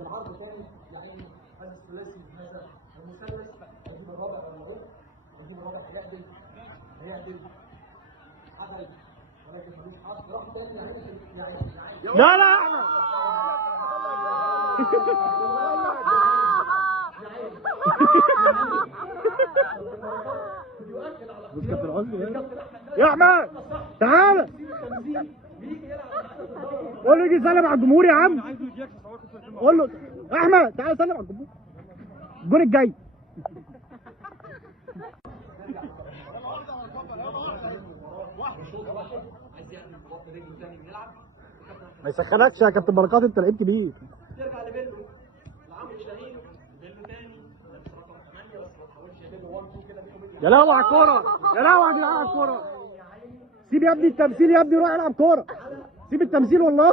بالعرض تاني يعني هذا الثلاثي هذا المثلث هجيب الرابع اهو هجيب الرابع هيعدل عدل ولكن ملوش حظ راح تاني يعني لا لا يا احمد بص كابتن عزمي يا احمد تعالى قول له يجي يسلم على الجمهور يا عم. قول له يا احمد تعالى سلم على الجمهور الجون الجاي. ما يسخنكش يا كابتن بركات، انت لعيب كبير. ترجع لبيلو لعمرو شاهين بيلو تاني لابس رقم 8 بس ما تحاولش يا بيلو 1 2 كده بينهم. يا لهوي على الكوره، يا لهوي يا جدعان على الكوره. سيب يا ابني التمثيل يا ابني، روح العب كوره. سيب التمثيل والله.